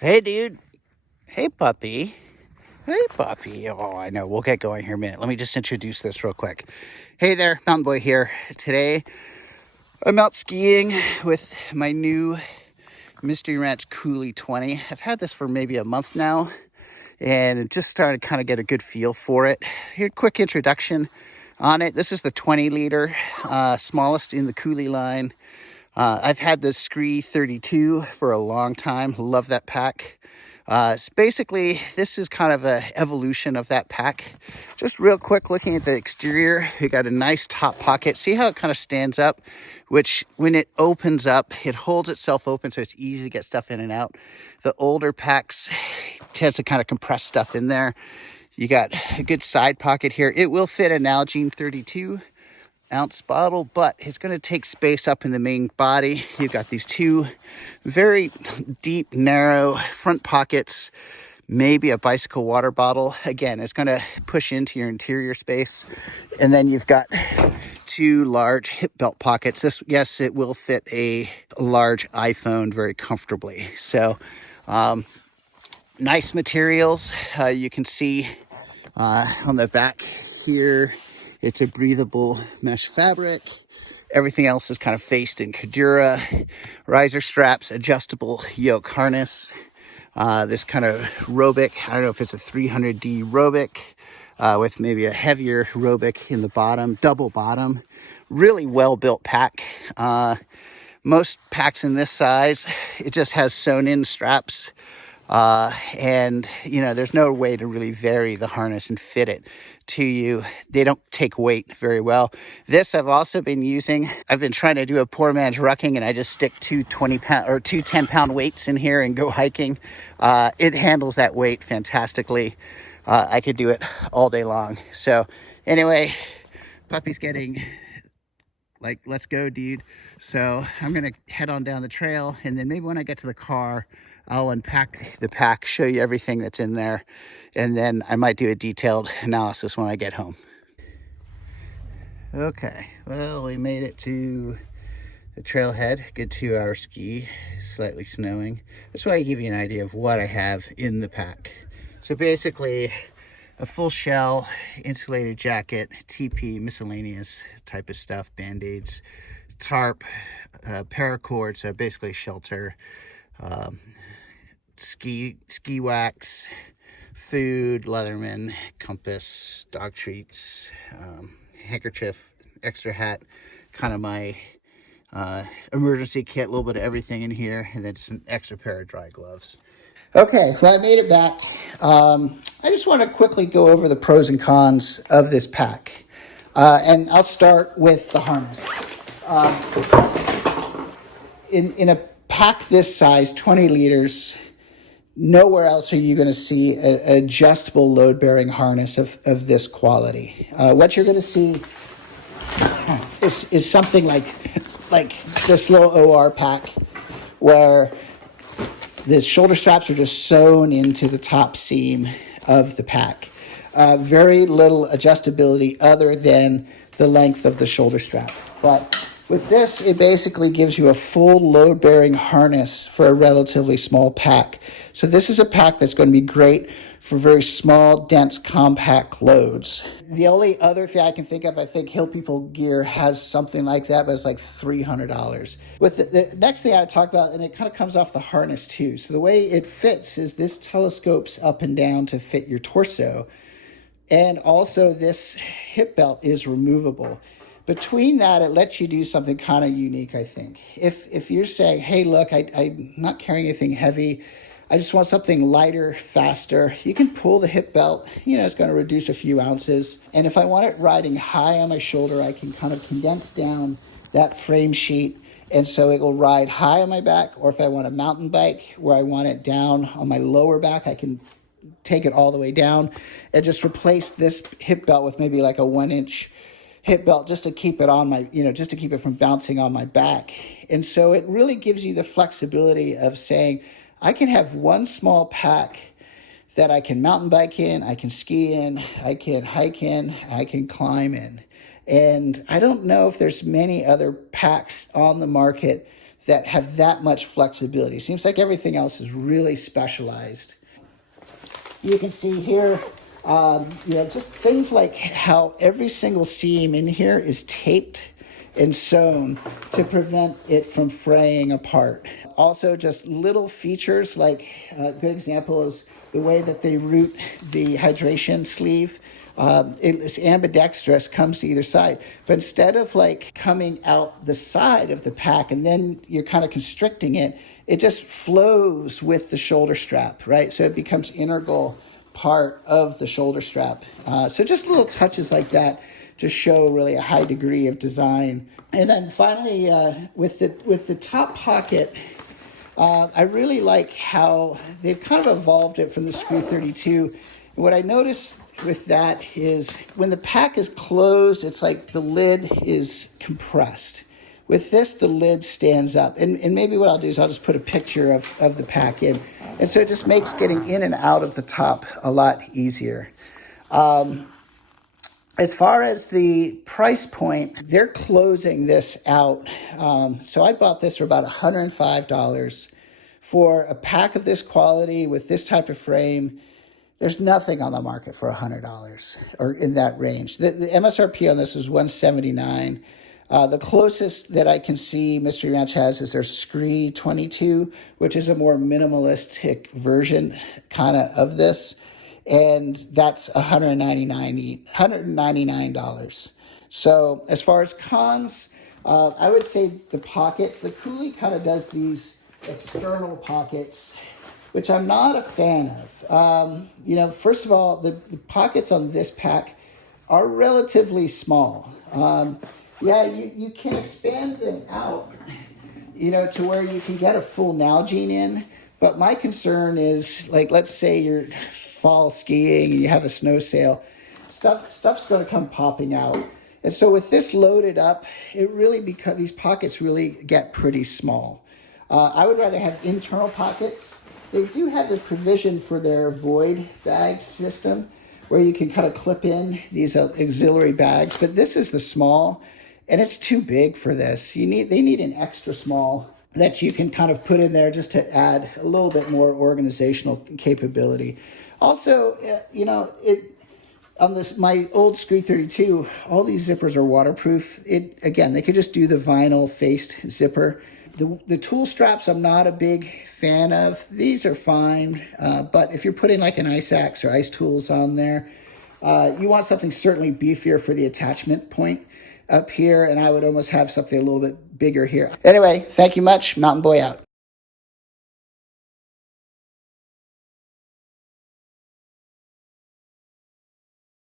Hey, dude. Hey, puppy. Hey, puppy. Oh, I know. We'll get going here in a minute. Let me just introduce this real quick. Hey there, Mountain Boy here. Today, I'm out skiing with my new Mystery Ranch Coulee 20. I've had this for maybe a month now, and it just started to kind of get a good feel for it. Here, quick introduction on it. This is the 20 liter, smallest in the Coulee line. I've had the Scree 32 for a long time. Love that pack. So basically, this is kind of an evolution of that pack. Just real quick, looking at the exterior, we got a nice top pocket. See how it kind of stands up, which when it opens up, it holds itself open so it's easy to get stuff in and out. The older packs tends to kind of compress stuff in there. You got a good side pocket here. It will fit a Nalgene 32-ounce bottle, but it's going to take space up in the main body. You've got these two very deep, narrow front pockets, maybe a bicycle water bottle. Again, it's going to push into your interior space. And then you've got two large hip belt pockets. This, yes, it will fit a large iPhone very comfortably. So, nice materials. You can see on the back here, it's a breathable mesh fabric. Everything else is kind of faced in Kadura. Riser straps, adjustable yoke harness. This kind of Robic, I don't know if it's a 300D Robic with maybe a heavier Robic in the bottom, double bottom. Really well-built pack. Most packs in this size, it just has sewn-in straps. And you know, there's no way to really vary the harness and fit it to you. They don't take weight very well. This I've also been using. I've been trying to do a poor man's rucking, and I just stick two 20-pound or two 10-pound weights in here and go hiking. It handles that weight fantastically. I could do it all day long. So anyway, puppy's getting like, let's go, dude. So I'm gonna head on down the trail, and then maybe when I get to the car, I'll unpack the pack, show you everything that's in there, and then I might do a detailed analysis when I get home. Okay, well, we made it to the trailhead. Good 2-hour ski, slightly snowing. That's why I give you an idea of what I have in the pack. So basically, a full shell, insulated jacket, TP, miscellaneous type of stuff, band-aids, tarp, paracord, so basically shelter, ski wax, food, Leatherman, compass, dog treats, handkerchief, extra hat, kind of my emergency kit, a little bit of everything in here, and then just an extra pair of dry gloves. Okay, well, I made it back. I just want to quickly go over the pros and cons of this pack. And I'll start with the harness. In a pack this size, 20 liters, nowhere else are you going to see an adjustable load-bearing harness of this quality. What you're going to see is something like this little OR pack, where the shoulder straps are just sewn into the top seam of the pack. Very little adjustability other than the length of the shoulder strap. But with this, it basically gives you a full load-bearing harness for a relatively small pack. So this is a pack that's going to be great for very small, dense, compact loads. The only other thing I can think of, I think Hill People Gear has something like that, but it's like $300. With the next thing I would talk about, and it kind of comes off the harness too. So the way it fits is this telescopes up and down to fit your torso. And also this hip belt is removable. Between that, it lets you do something kind of unique, I think. If you're saying, hey, look, I'm not carrying anything heavy, I just want something lighter, faster, you can pull the hip belt. You know, it's going to reduce a few ounces. And if I want it riding high on my shoulder, I can kind of condense down that frame sheet. And so it will ride high on my back. Or if I want a mountain bike where I want it down on my lower back, I can take it all the way down and just replace this hip belt with maybe like a 1-inch hip belt just to keep it on my, just to keep it from bouncing on my back. And so it really gives you the flexibility of saying, I can have one small pack that I can mountain bike in, I can ski in, I can hike in, I can climb in. And I don't know if there's many other packs on the market that have that much flexibility. Seems like everything else is really specialized. You can see here, just things like how every single seam in here is taped and sewn to prevent it from fraying apart. Also, just little features like a good example is the way that they route the hydration sleeve. It's ambidextrous, comes to either side. But instead of like coming out the side of the pack and then you're kind of constricting it, it just flows with the shoulder strap, right? So it becomes integral part of the shoulder strap. So just little touches like that just show really a high degree of design. And then finally, with the top pocket, I really like how they've kind of evolved it from the Screw 32. And what I noticed with that is when the pack is closed, it's like the lid is compressed. With this, the lid stands up. And maybe what I'll do is I'll just put a picture of the pack in. And so it just makes getting in and out of the top a lot easier. As far as the price point, they're closing this out. So I bought this for about $105 for a pack of this quality with this type of frame. There's nothing on the market for $100 or in that range. The MSRP on this is $179. The closest that I can see Mystery Ranch has is their Scree 22, which is a more minimalistic version kind of this. And that's $199. So as far as cons, I would say the pockets, the Coulee kind of does these external pockets, which I'm not a fan of. First of all, the pockets on this pack are relatively small. You can expand them out, to where you can get a full Nalgene in. But my concern is, like, let's say you're fall skiing and you have a snow sail, stuff's going to come popping out. And so with this loaded up, these pockets really get pretty small. I would rather have internal pockets. They do have the provision for their void bag system where you can kind of clip in these auxiliary bags, but this is the small, and it's too big for this. They need an extra small that you can kind of put in there just to add a little bit more organizational capability. Also, on my old Screw 32, all these zippers are waterproof. They could just do the vinyl faced zipper. The tool straps I'm not a big fan of. These are fine, but if you're putting like an ice axe or ice tools on there, you want something certainly beefier for the attachment point up here, and I would almost have something a little bit bigger here. Anyway, thank you much. Mountain Boy out.